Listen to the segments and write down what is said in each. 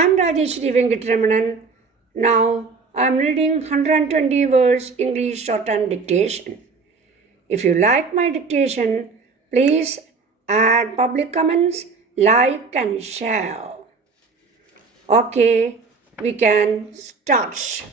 am Rajeswary Venkitaramanan. Now I am reading 120 words English shorthand dictation. If you like my dictation, please add public comments, like and share. Okay, we can start.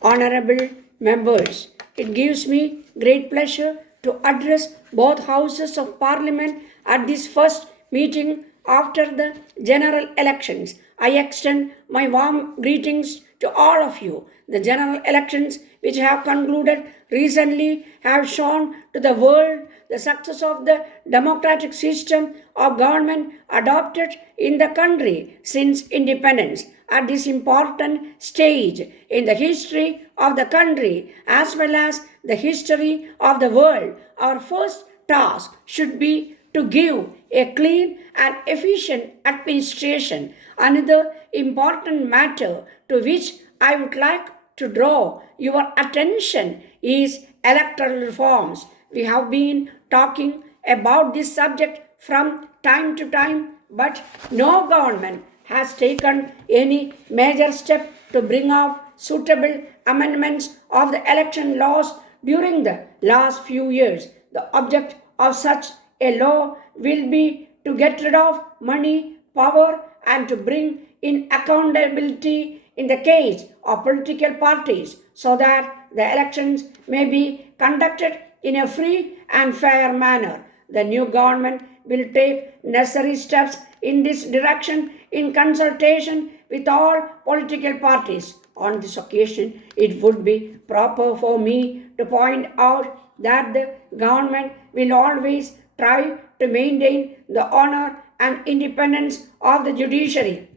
Honorable members, it gives me great pleasure to address both houses of parliament at this first meeting after the general elections. I extend my warm greetings to all of you. The general elections which have concluded recently have shown to the world the success of the democratic system of government adopted in the country since independence. At this important stage in the history of the country as well as the history of the world, our first task should be to give a clean and efficient administration. Another important matter to which I would like to draw your attention is electoral reforms. We have been talking about this subject from time to time, but no government has taken any major step to bring out suitable amendments of the election laws during the last few years. The object of such a law will be to get rid of money, power, and to bring in accountability in the case of political parties so that the elections may be conducted in a free and fair manner. The new government will take necessary steps in this direction in consultation with all political parties. On this occasion, it would be proper for me to point out that the government will always try to maintain the honor and independence of the judiciary.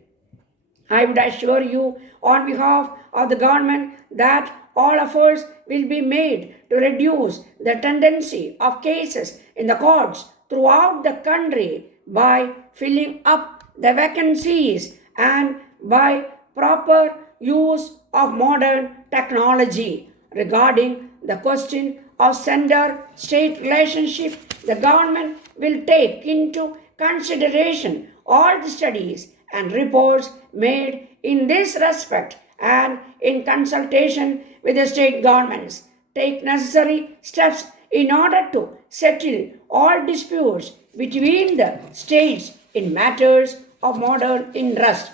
I would assure you on behalf of the government that all efforts will be made to reduce the tendency of cases in the courts throughout the country by filling up the vacancies and by proper use of modern technology. Regarding the question of center-state relationship, the government will take into consideration all the studies and reports made in this respect and in consultation with the state governments, take necessary steps in order to settle all disputes between the states in matters of modern interest.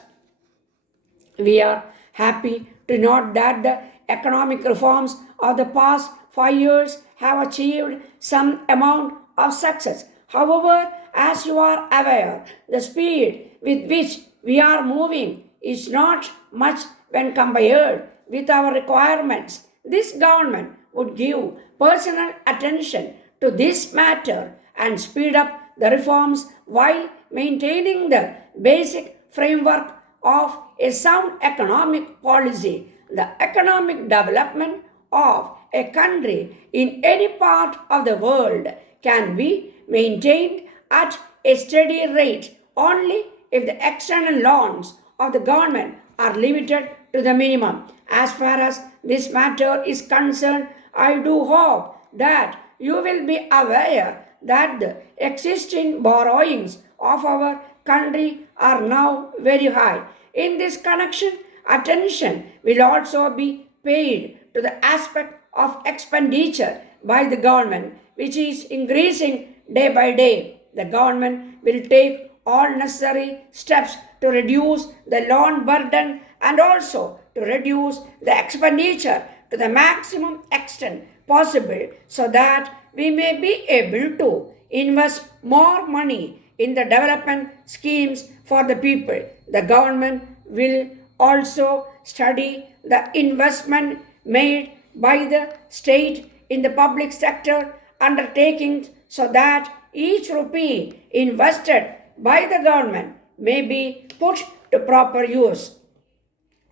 We are happy to note that the economic reforms of the past 5 years have achieved some amount of success. However, as you are aware, the speed with which we are moving is not much when compared with our requirements. This government would give personal attention to this matter and speed up the reforms while maintaining the basic framework of a sound economic policy. The economic development of a country in any part of the world can be maintained at a steady rate only if the external loans of the government are limited to the minimum. As far as this matter is concerned, I do hope that you will be aware that the existing borrowings of our country are now very high. In this connection, attention will also be paid to the aspect of expenditure by the government, which is increasing day by day. The government will take all necessary steps to reduce the loan burden and also to reduce the expenditure to the maximum extent possible so that we may be able to invest more money in the development schemes for the people. The government will also study the investment made by the state in the public sector undertakings so that each rupee invested by the government may be put to proper use.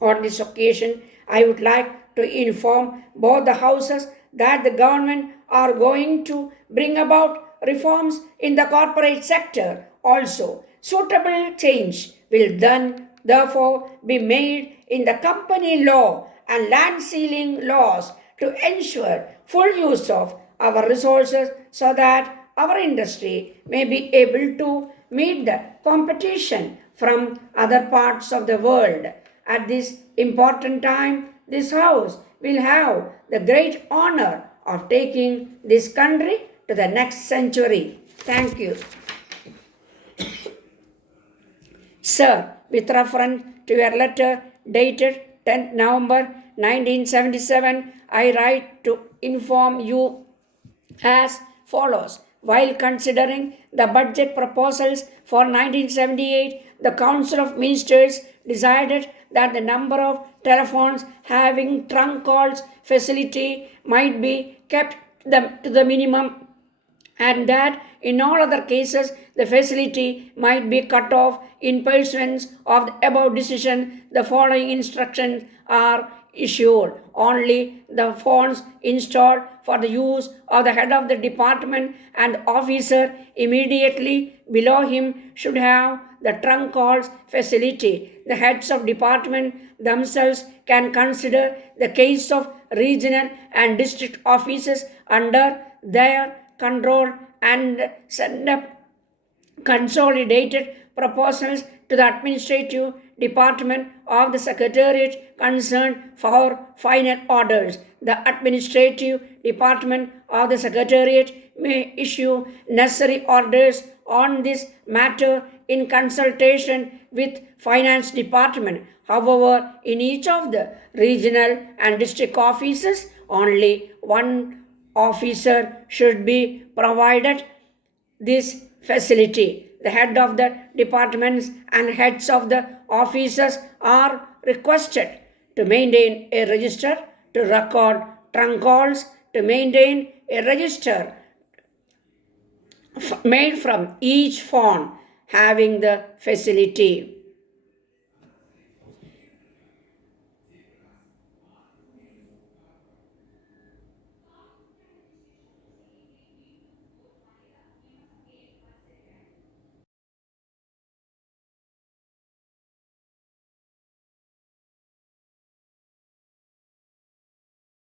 On this occasion, I would like to inform both the houses that the government are going to bring about reforms in the corporate sector also. Suitable change will then therefore be made in the company law and land ceiling laws to ensure full use of our resources so that our industry may be able to meet the competition from other parts of the world. At this important time, this house will have the great honor of taking this country to the next century. Thank you. Sir, with reference to your letter dated 10th November 1977, I write to inform you as follows. While considering the budget proposals for 1978, the Council of Ministers decided that the number of telephones having trunk calls facility might be kept to the minimum, and that in all other cases the facility might be cut off. In pursuance of the above decision, the following instructions are issued. Only the phones installed for the use of the head of the department and officer immediately below him should have the trunk calls facility. The heads of department themselves can consider the case of regional and district offices under their control and send up consolidated proposals to the administrative department of the secretariat concerned for final orders. The administrative department of the secretariat may issue necessary orders on this matter in consultation with finance department. However, in each of the regional and district offices, only one officer should be provided this facility. The head of the departments and heads of the offices are requested to maintain a register to record trunk calls, to maintain a register made from each phone having the facility.